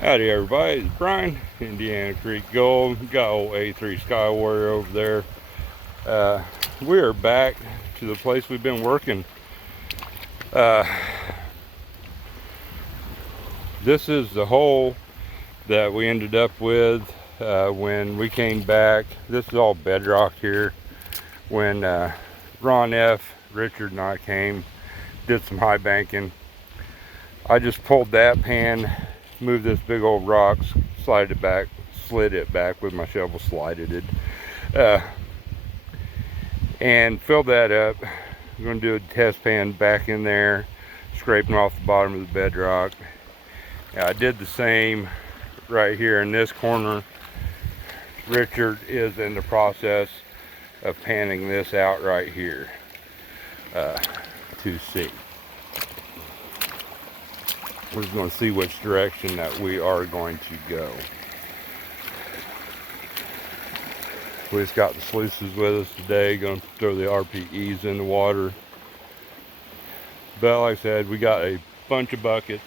Howdy everybody, it's Brian, Indiana Creek Gold. Got old A3 Sky Warrior over there. We are back to the place we've been working. This is the hole that we ended up with when we came back. This is all bedrock here. When Ron F., Richard and I came, did some high banking. I just pulled that pan, moved this big old rock, slid it back with my shovel, slided it, and filled that up. I'm going to do a test pan back in there, scraping off the bottom of the bedrock. I did the same right here in this corner. Richard is in the process of panning this out right here to see. We're just going to see which direction that we are going to go. We just got the sluices with us today, going to throw the RPEs in the water. But like I said, we got a bunch of buckets.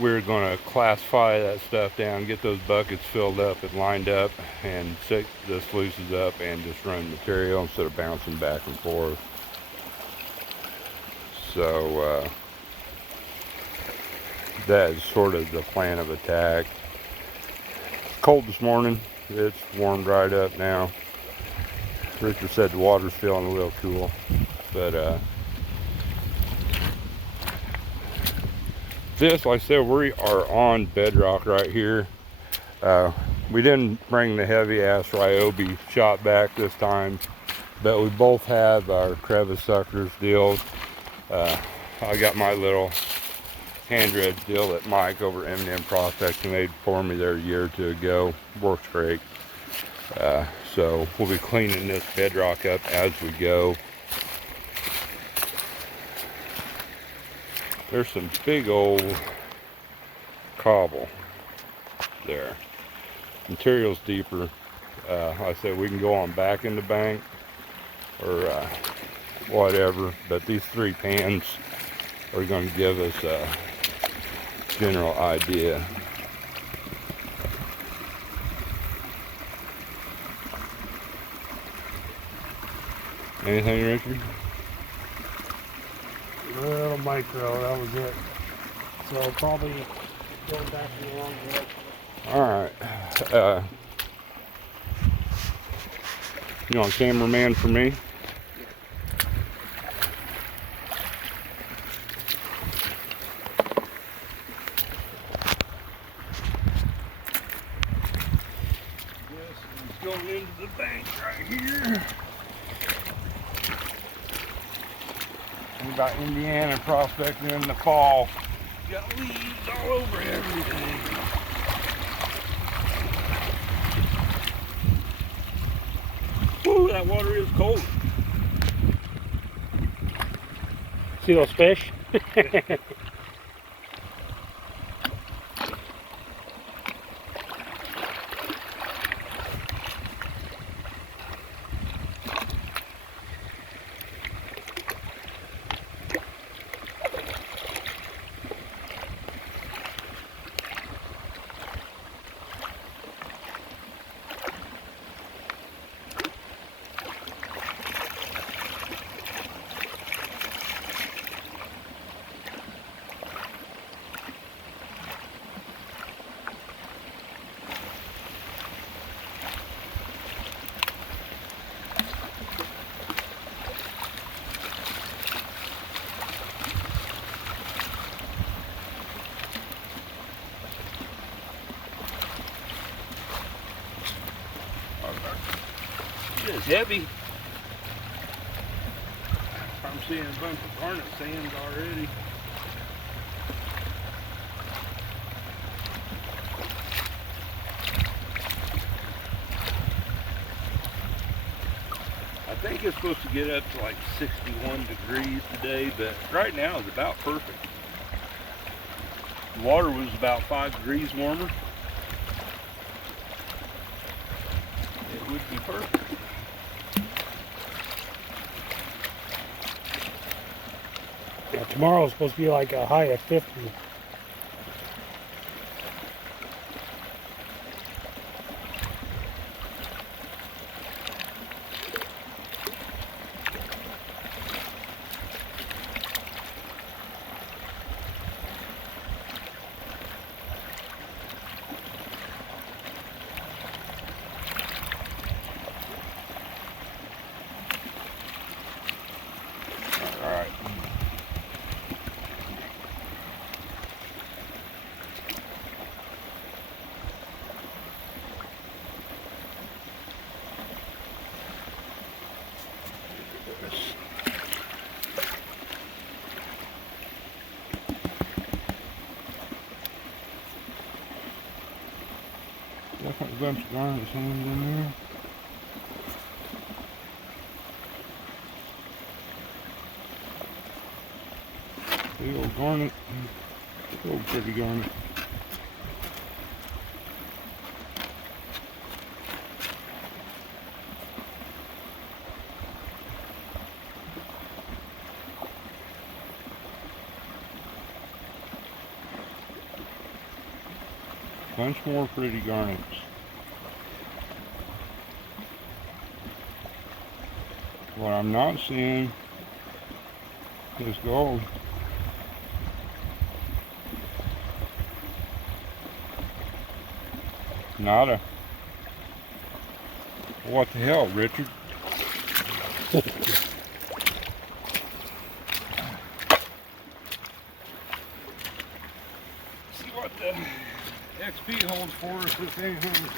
We're going to classify that stuff down, get those buckets filled up and lined up, and set the sluices up and just run material instead of bouncing back and forth. So that is sort of the plan of attack. It's cold this morning. It's warmed right up now. Richard said the water's feeling a little cool, but this, like I said, we are on bedrock right here. We didn't bring the heavy ass Ryobi shot back this time, but we both have our crevice suckers deals. I got my little hand dredge deal that Mike over at M&M Prospecting made for me there a year or two ago. Works great. So we'll be cleaning this bedrock up as we go. There's some big old cobble there. Material's deeper. Like I said, we can go on back in the bank or whatever, but these three pans are going to give us a general idea. Anything, Richard? Little micro, that was it. So probably going back in the wrong direction. Alright. You want a cameraman for me? Going into the bank right here. We got Indiana prospecting in the fall. Got leaves all over everything. Woo, that water is cold. See those fish? It's heavy. I'm seeing a bunch of garnet sands already. I think it's supposed to get up to like 61 degrees today, but right now it's about perfect. The water was about 5 degrees warmer. It would be perfect. Yeah, tomorrow's supposed to be like a high of 50. Definitely a bunch of garnet sands in there. Big old garnet. Big old pretty garnet. Bunch more pretty garnets. What I'm not seeing is gold. Nada. What the hell, Richard? See what the XP holds for us if anything.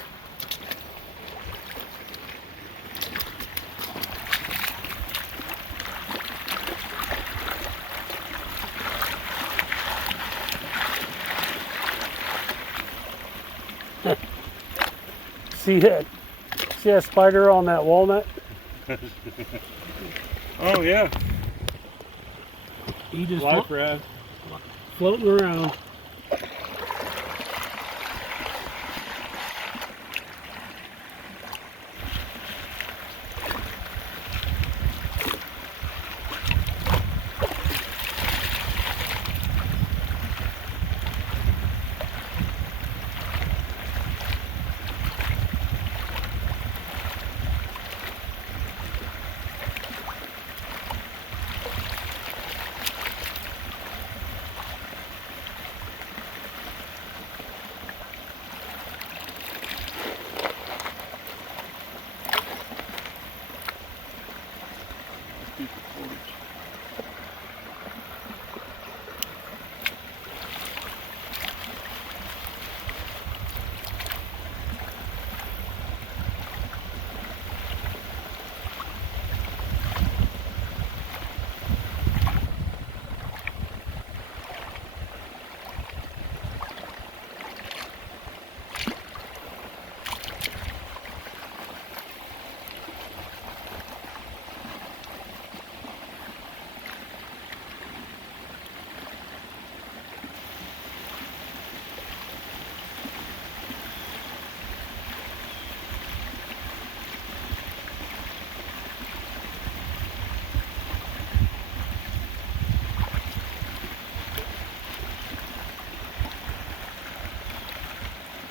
See that? See that spider on that walnut? Oh yeah. He just Life raft. floating around.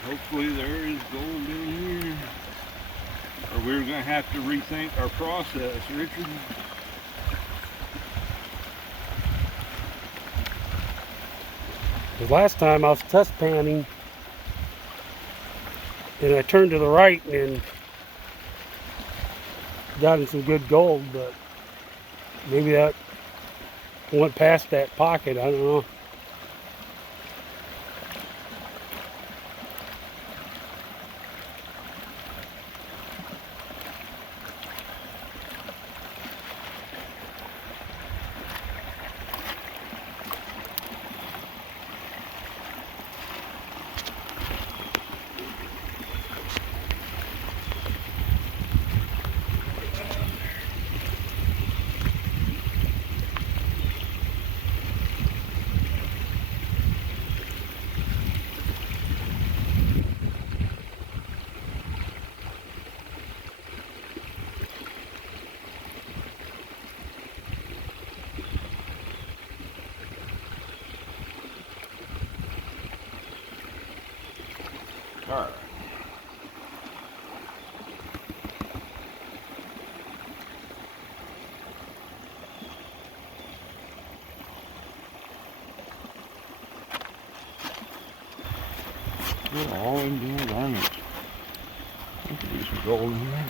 Hopefully there is gold in here. Or we're going to have to rethink our process, Richard. The last time I was test panning and I turned to the right and got in some good gold, but maybe that went past that pocket, I don't know. All right. We're all Indian garnets. There could be some gold in here.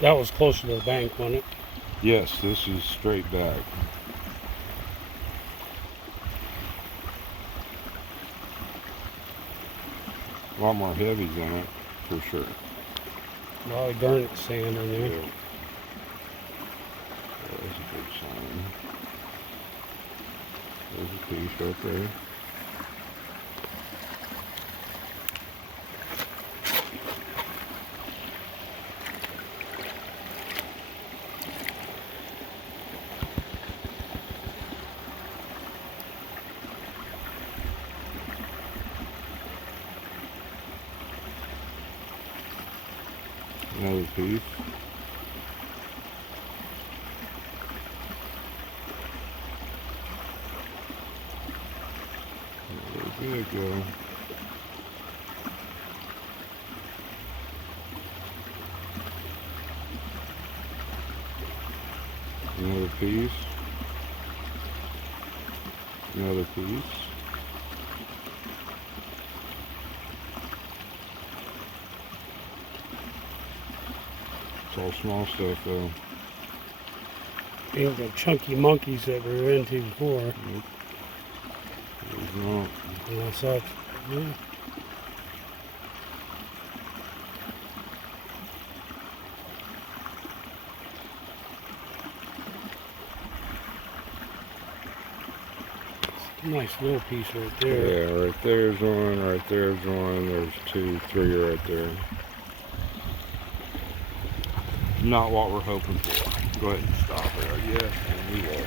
That was closer to the bank, wasn't it? Yes, this is straight back. A lot more heavies in it, for sure. A lot of garnet sand in there. Yeah. There's a big sign. There's a piece right there. Another piece. There we go. Another piece. Another piece. It's all small stuff though. Ain't the chunky monkeys that we were into before. Nope. There's not. Unless that's, yeah. Nice little piece right there. Yeah, right there's one, right there's one, there's 2, 3 right there. Not what we're hoping for. Go ahead and stop it, I guess, and we will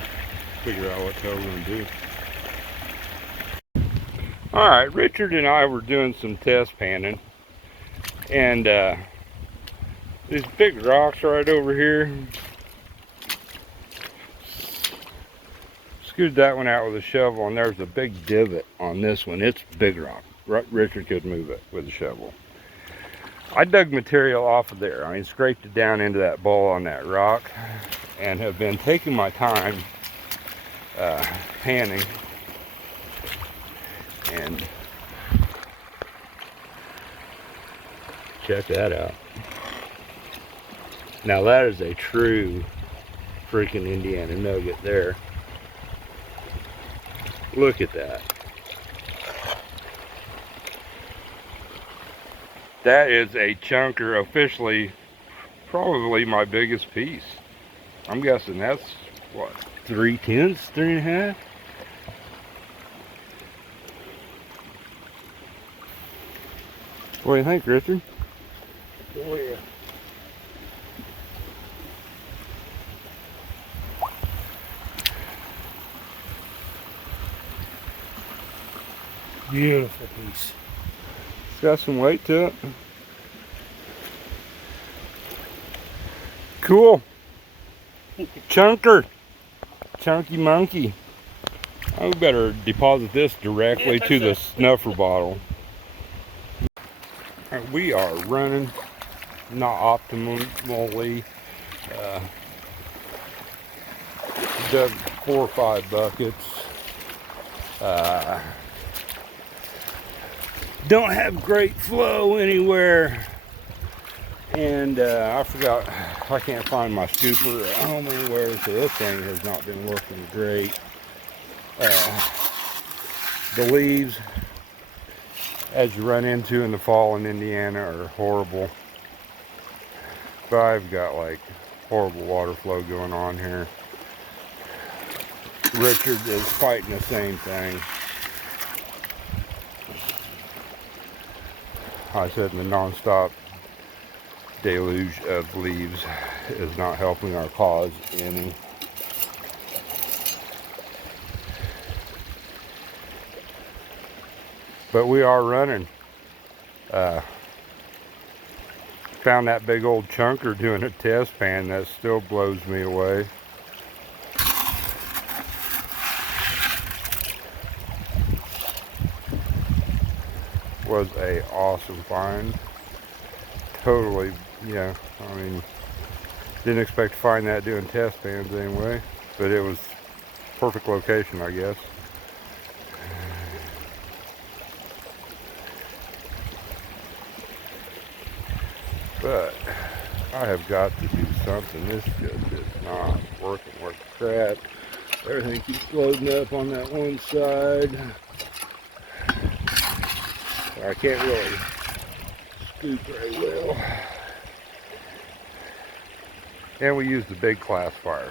figure out what the hell we're going to do. Alright, Richard and I were doing some test panning, and these big rocks right over here, scooped that one out with a shovel, and there's a big divot on this one. It's big rock. Richard could move it with a shovel. I dug material off of there. I mean, scraped it down into that bowl on that rock, and have been taking my time panning. And check that out. Now that is a true freaking Indiana nugget there. Look at that. That is a chunker, officially probably my biggest piece. I'm guessing that's what, 3/10, 3.5? What do you think, Richard? Oh yeah. Beautiful piece. It's got some weight to it. Cool. Chunker. Chunky monkey. I better deposit this directly to the snuffer bottle. We are running, not optimally. Dug 4 or 5 buckets. Don't have great flow anywhere, and I forgot, I can't find my scooper at home anywhere, so this thing has not been working great. The leaves, as you run into in the fall in Indiana, are horrible. But I've got like horrible water flow going on here. Richard is fighting the same thing. I said the non-stop deluge of leaves is not helping our cause any. But we are running. Found that big old chunker doing a test pan. That still blows me away. Was a awesome find. Totally, yeah, I mean, didn't expect to find that doing test pans anyway, but it was perfect location, I guess. But I have got to do something. This just is not working worth crap. Everything keeps loading up on that one side. I can't really scoop very well. And we use the big classifier.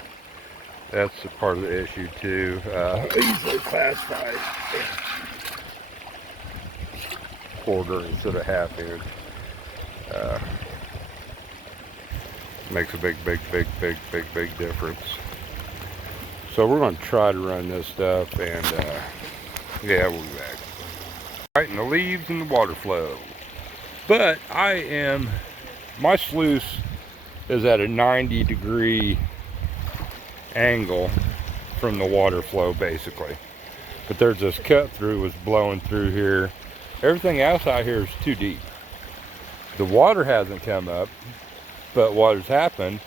That's a part of the issue too. Easily classified quarter instead of half inch. Makes a big difference. So we're going to try to run this stuff, and yeah, we'll be back. Right, and the leaves and the water flow. But my sluice is at a 90-degree angle from the water flow, basically. But there's this cut through was blowing through here. Everything else out here is too deep. The water hasn't come up, but what has happened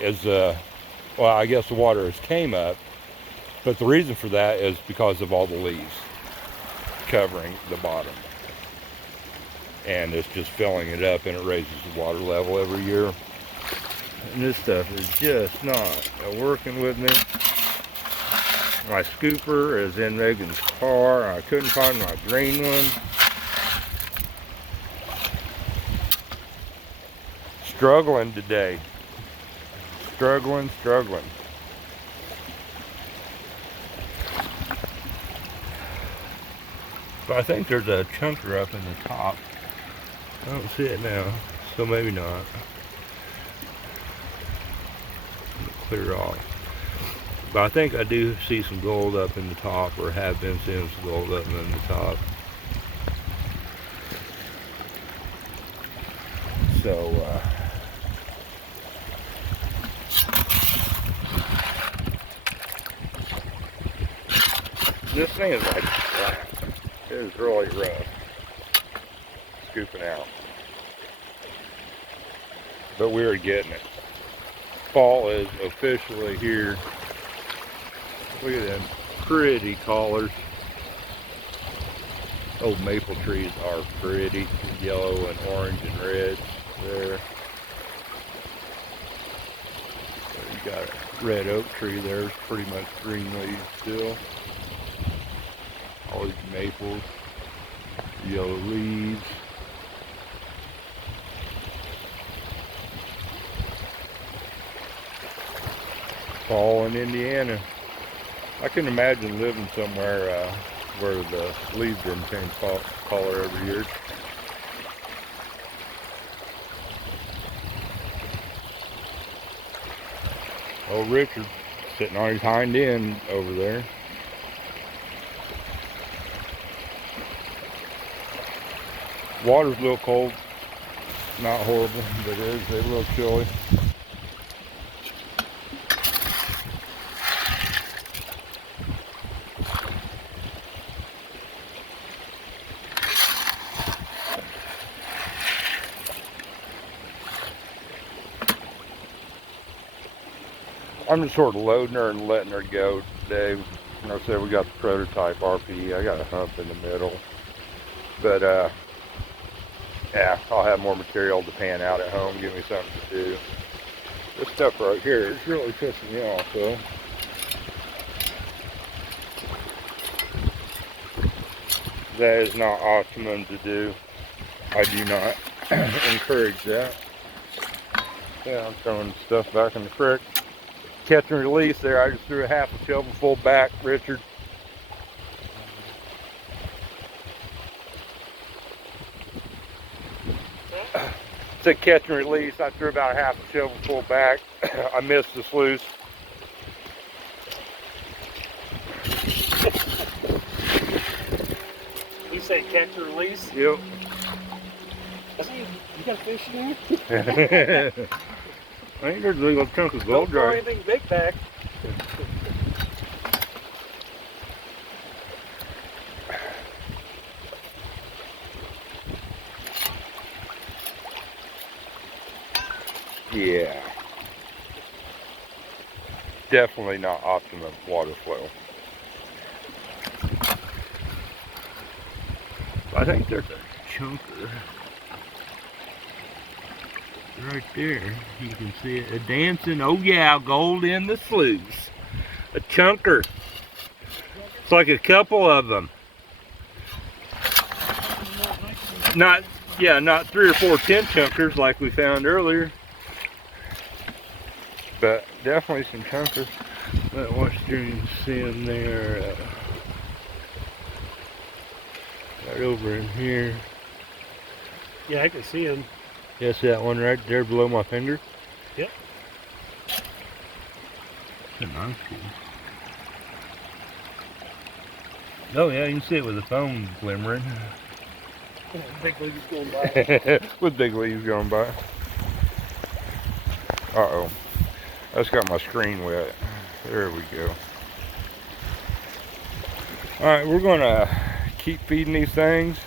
is, well, I guess the water has came up, but the reason for that is because of all the leaves covering the bottom. And it's just filling it up, and it raises the water level every year. And this stuff is just not working with me. My scooper is in Megan's car. I couldn't find my green one. Struggling today. Struggling. But I think there's a chunker up in the top. I don't see it now, so maybe not. Clear off. But I think I do see some gold up in the top, or have been seeing some gold up in the top. So, this thing is like flat. It is really rough. Scooping out. But we're getting it. Fall is officially here. Look at them pretty collars. Old maple trees are pretty. Yellow and orange and red there. So you got a red oak tree there. It's pretty much green leaves still. All these maples, yellow leaves. Fall in Indiana. I can imagine living somewhere where the leaves didn't change color every year. Oh, Richard sitting on his hind end over there. Water's a little cold, not horrible, but it is a little chilly. I'm just sort of loading her and letting her go today. Like I said, we got the prototype RPE. I got a hump in the middle. But, yeah, I'll have more material to pan out at home, give me something to do. This stuff right here is really pissing me off, though. That is not optimum to do. I do not encourage that. Yeah, I'm throwing stuff back in the creek. Catch and release there. I just threw a half a shovel full back, Richard. Said catch and release. I threw about a half a shovel full back. I missed the sluice. You say catch and release? Yep. You got fish in there? I think there's a little chunk of gold Don't throw right. anything big back. Yeah. Definitely not optimum water flow. I think there's a chunker right there. You can see it, a dancing. Oh yeah, gold in the sluice. A chunker. It's like a couple of them. Not 3 or 4 10 chunkers like we found earlier. but definitely some chunkers. But watch there, you can see them there, right over in here. Yeah, I can see them. Yeah, see that one right there below my finger? Yep. That's a nice one. Oh yeah, you can see it with the phone glimmering. Big leaves going by. With big leaves going by. Uh-oh. That's got my screen wet. There we go. Alright, we're going to keep feeding these things.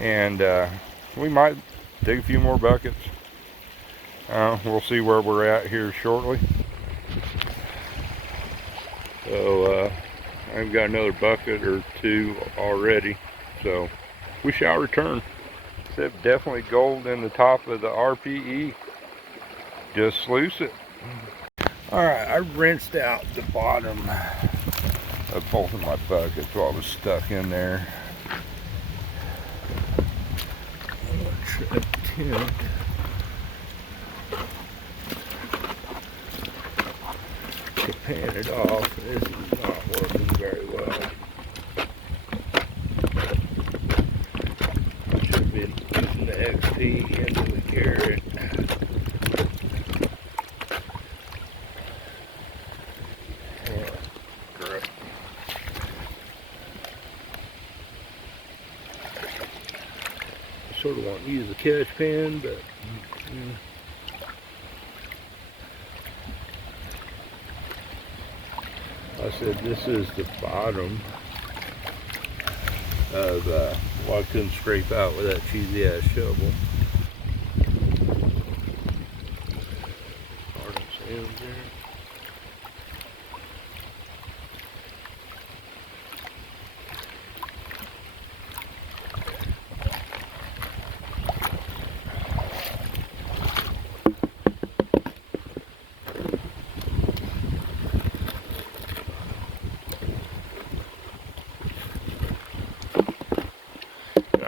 And we might dig a few more buckets. We'll see where we're at here shortly. So I've got another bucket or two already. So we shall return. Except definitely gold in the top of the RPE. Just sluice it. Alright, I rinsed out the bottom of both of my buckets while I was stuck in there. Attempt to pan it off. This is not working very well. I should have been using the XP into the carrot. Sort of want to use a catch pen, but I said this is the bottom of what I couldn't scrape out with that cheesy ass shovel. Hard sand there.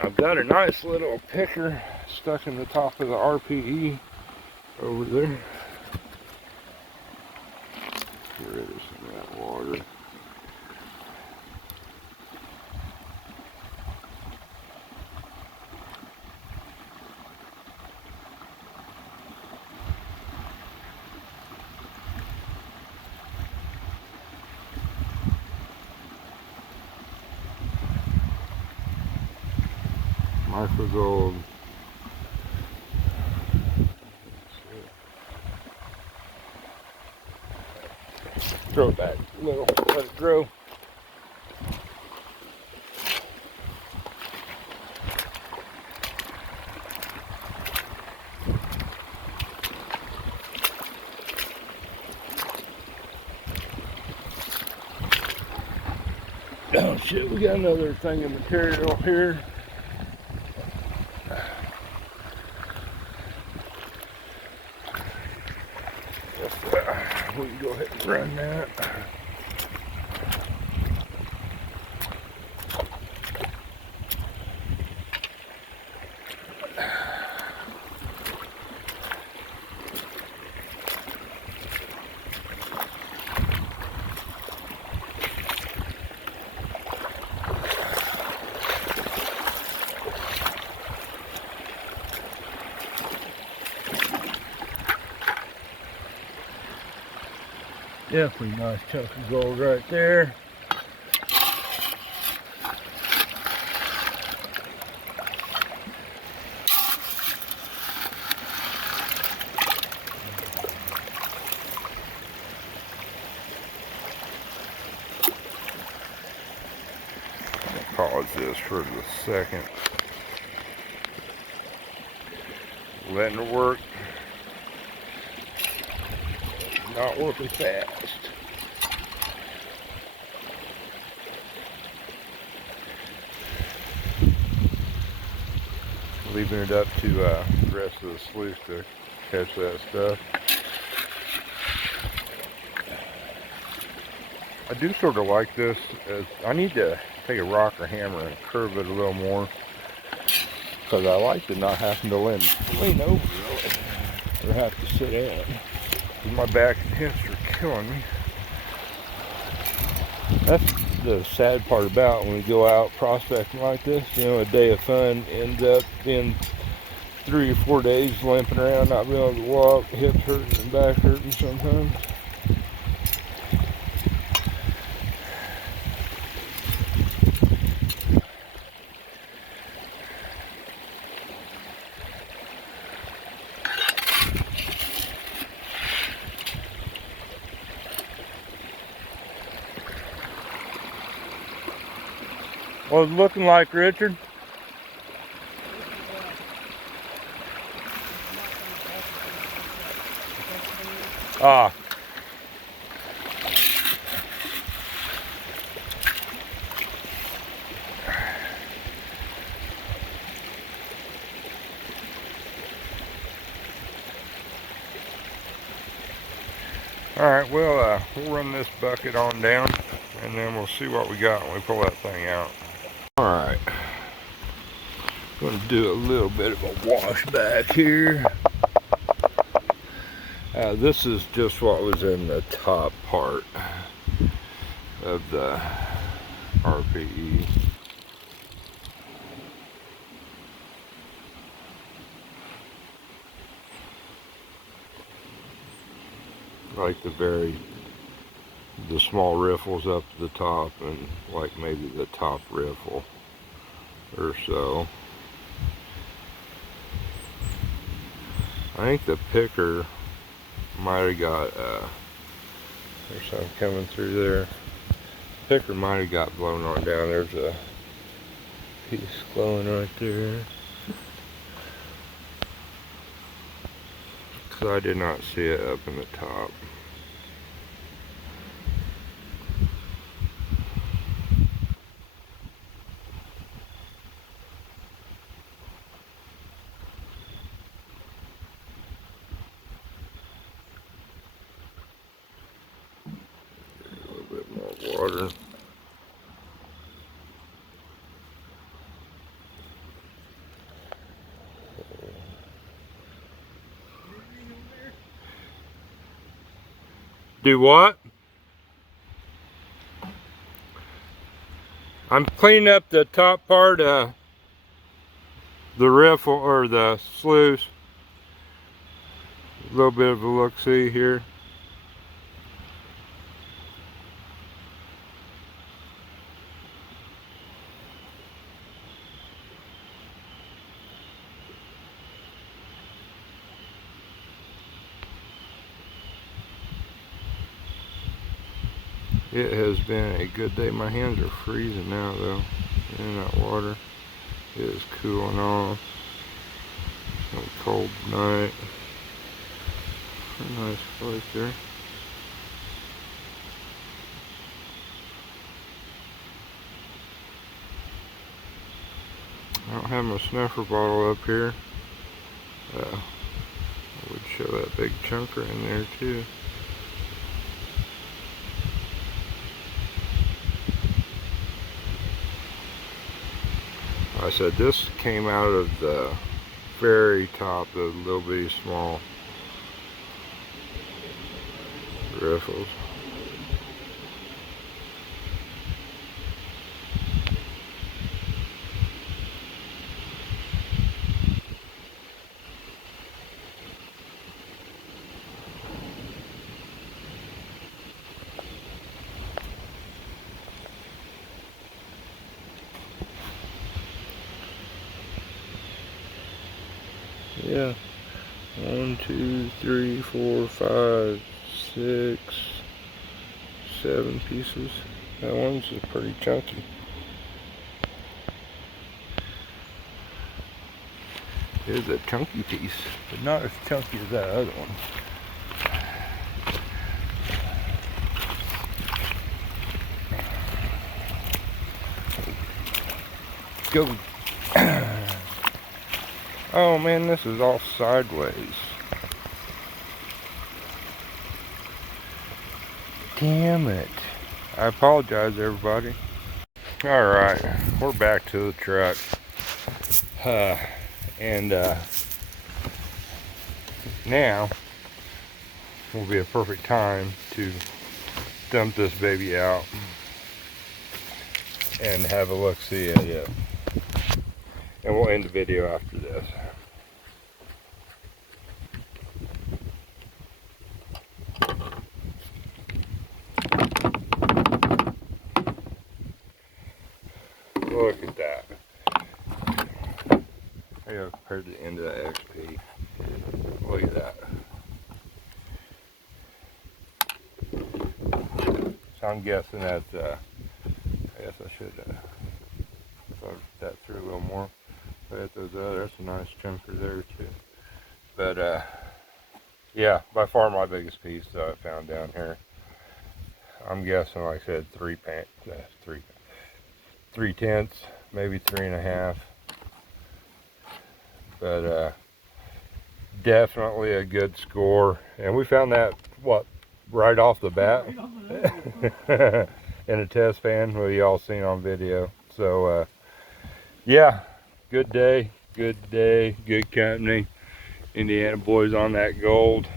I've got a nice little picker stuck in the top of the RPE over there. Get rid of some of that water. Micro gold. Throw it back a little, let it grow. Oh shit, we got another thing of material here. We can go ahead and run that. Definitely nice chunk of gold right there. Pause this for the second. Letting it work. Not working fast. Leaving it up to the rest of the sluice to catch that stuff. I do sort of like this. I need to take a rock or hammer and curve it a little more, because I like to not having to lean over really, or have to sit in. My back and hips are killing me. That's the sad part about when we go out prospecting like this. You know, a day of fun ends up being 3 or 4 days limping around, not being able to walk, hips hurting and back hurting sometimes. What was it looking like, Richard? Ah. Alright, well, we'll run this bucket on down and then we'll see what we got when we pull that thing out. Alright, I'm going to do a little bit of a wash back here. This is just what was in the top part of the RPE. Like the small riffles up to the top, and like maybe the top riffle or so. I think the picker might have got there's some coming through there. Picker might have got blown on down. There's a piece glowing right there. Because I did not see it up in the top. A little bit more water. Do what? I'm cleaning up the top part of the riffle or the sluice. A little bit of a look-see here. It has been a good day. My hands are freezing now though in that water. It is cooling off. A cold night. A nice place there. I don't have my snuffer bottle up here. I would show that big chunker in there too. I said this came out of the very top, the little bitty small riffles. Yeah, 1, 2, 3, 4, 5, 6, 7 pieces. That one's pretty chunky. Here's a chunky piece, but not as chunky as that other one. Go. Oh man, this is all sideways. Damn it. I apologize, everybody. Alright, we're back to the truck. Now, will be a perfect time to dump this baby out and have a look-see at it. And we'll end the video after this. Look at that. I gotta compare the end of that XP. Look at that. So I'm guessing that, I guess I should thought that through a little more. Look at those other, that's a nice chunker there too. But yeah, by far my biggest piece that I found down here. I'm guessing, like I said, 3/10, maybe 3.5. But definitely a good score. And we found that, what, right off the bat? In a test pan, what y'all seen on video. So yeah, good day, good company. Indiana boys on that gold.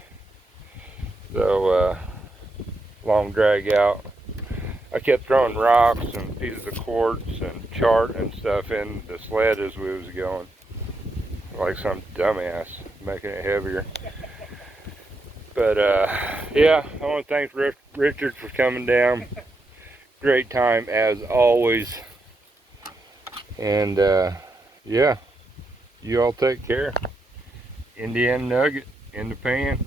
So long drag out. I kept throwing rocks and pieces of quartz and chart and stuff in the sled as we was going, like some dumbass, making it heavier. But yeah, I want to thank Richard for coming down. Great time as always. And yeah, you all take care. Indiana Nugget in the pan.